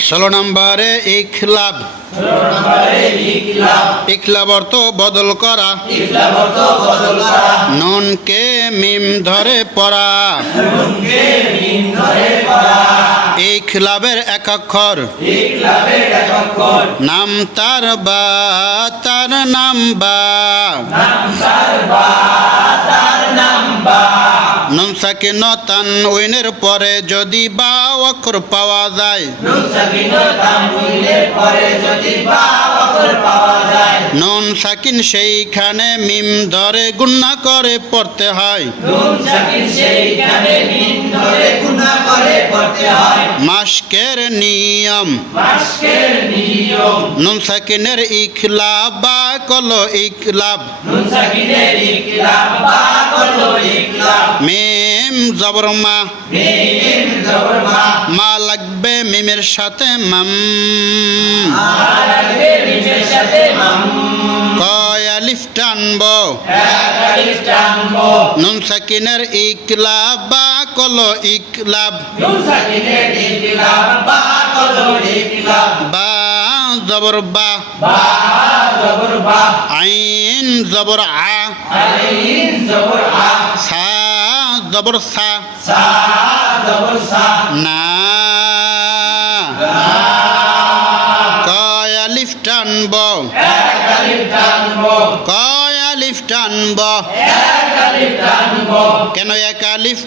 ষোলো নম্বরে ইখলাব। ইখলাব অর্থ বদল করা। নুনকে মিম ধরে পড়া। ইখলাবের এক অক্ষর। নাম তার বা, তার নাম বা। নুন নতান উইনের পরে যদি বা অক্ষর পাওয়া যায়। নুন সাকিন সেইখানে মিম ধরে গুন্না করে পড়তে হয়। মাস্কের নিয়ম। নুন সাকিনের ইখলা বা কল ইখলাব। মিম জবর মা। মা। লাগবে মিমের সাথে মাম। কয় আলিফ টানব। নুন সাকিনের ইকলাব বা কল ইকলাব। বা জবর বা। আইন জবর আ। সা জবর সা। না কয় কেন এক আলিফ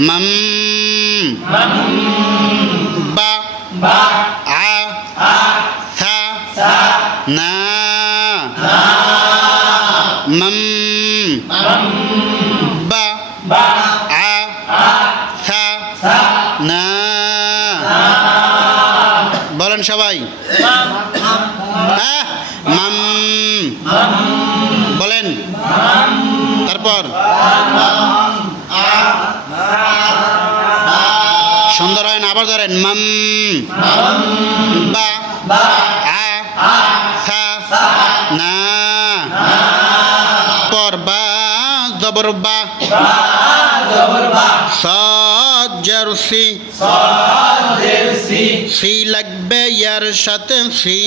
মাম বা আ না মাম বা আ সা না বলেন সবাই? মাম। বলেন। তারপর? সুন্দর হয় না, আবার ধরেন, মাম। বা না। পর, বা, জবর, বা। সদ জারসি সি লাগবে ইয়ার সাথে সি।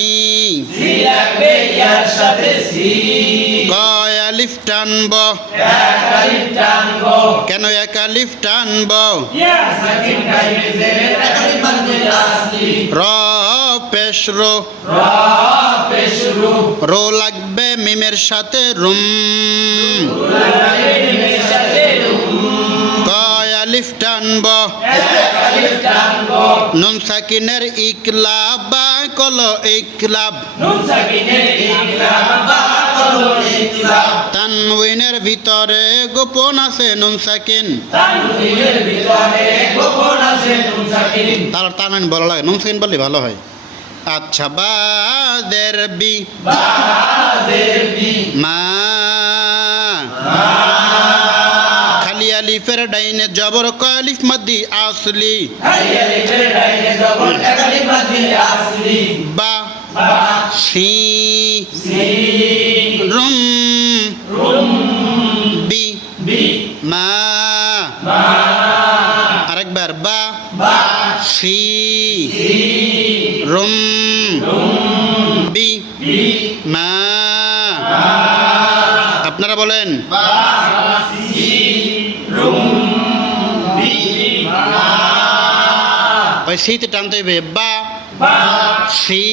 কয় আলিফ টানব। কেন এক আলিফ টানব? র। পেশ রো। রো লাগবে মিমের সাথে রুম। আলিফ টানব নুন সাকিনের ইকলাব বা কল ইকলাব। তানউইনের ভিতরে গোপন আছে নুন সাকিন। তার তানউইন ভালো লাগে নুন সাকিন বললে ভালো হয়। আচ্ছা বাদের বি মা। আলিফের ডাইনে জবর কালিফ মদ্দি আসলি। বা সি রুম বি মা আরেকবার বা সি রুম বি মা আপনারা বলেন ওই সিতে টানতে হইবে। বা। সি।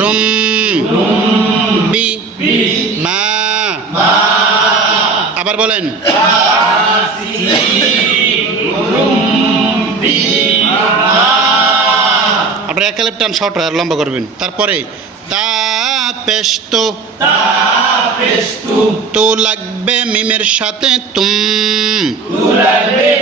রুম। বি। মা। আবার বলেন। আপনার এক টান শর্ট আর লম্বা করবেন। তারপরে তা পেস্ত। তো লাগবে মিমের সাথে তুম। কয়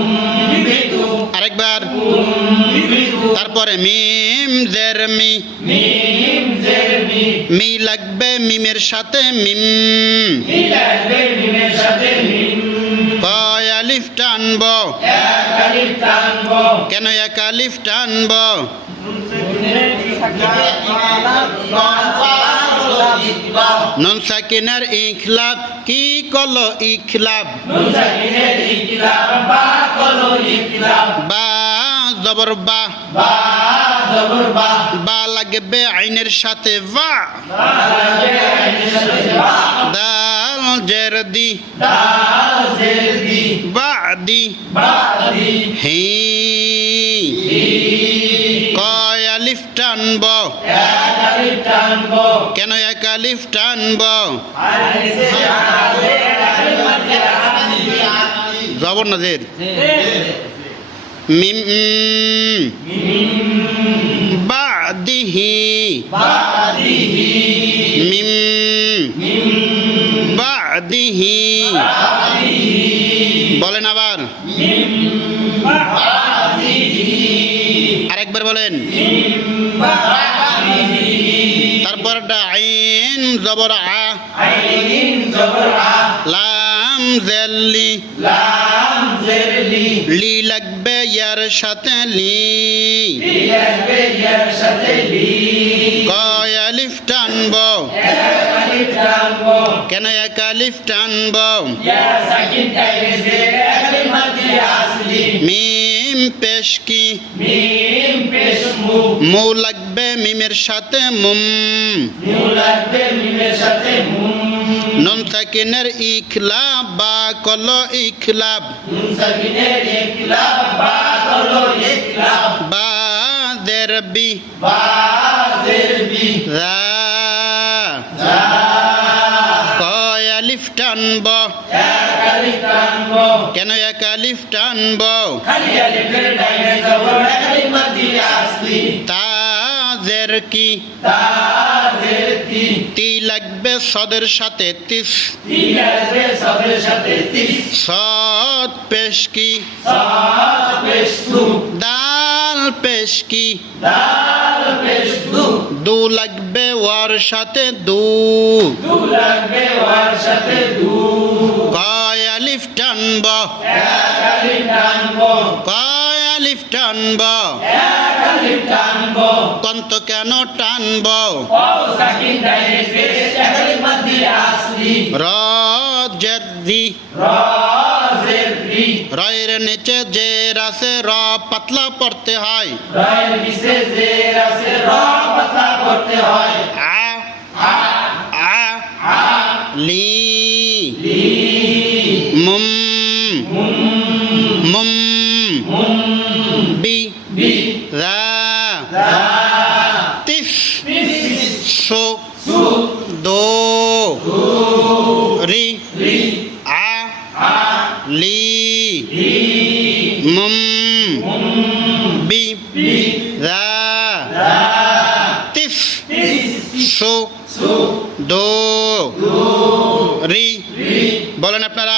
আরেকবার তারপরে মিম জের মি। লাগবে মিমের সাথে মিম। আলিফ টানব। কেন এক আলিফ টানব? নুন সাকিনের ইখলাব কি কলো ইখলাব? বা জবর বা। বা লাগবে আইনের সাথে বা। দাল জের দি। বা দি। হি। কয় আলিফ টানব। কেন এক আলিফ টানব? জবর নাজির মিম মিম বলেন আবার। আরেকবার বলেন। তারপর আইন জবর আ লাম জেল্লি। লি লাগবে ইয়ার সাথে লি। লি লাগবে ইয়ার সাথে লি। কয় আলিফ টানব? কেন এক আলিফ টানব? মিম পেশ কি? মু মৌ লাগবে মিমের সাথে মুম। লাগবে মিমের সাথে মুম। নুন সাকিনের ইখলাব বা কল ইখলাব। নুন সাকিনের ইকলাব বা কলো ইকলাব বা দের বি বা জের বি রা কয় আলিফ টানব কেন এক আলিফ টানব তা জের কি? তা লাগবে সদের সাথে তিস। সদ পেশ কি? দাল পেশ কি? দু লাগবে ওয়ার সাথে দু। লাগবে ওয়ার সাথে দু কয় আলিফ টানব। কয় আলিফ টানব। কন্ত কেন টানব? র রয়ের নিচে যে রাসে র পাতলা পড়তে হয়। রয়ের নিচে আছে র পাতলা করতে হয়। আ। আ আ লি লি মুম মুম মুম মুম বি বি রা দা তিস তিস সো সু দো রি রি আ আ লি লি মুম মুম বি বি রা দা তিস তিস সো দো রি। বলেন আপনারা।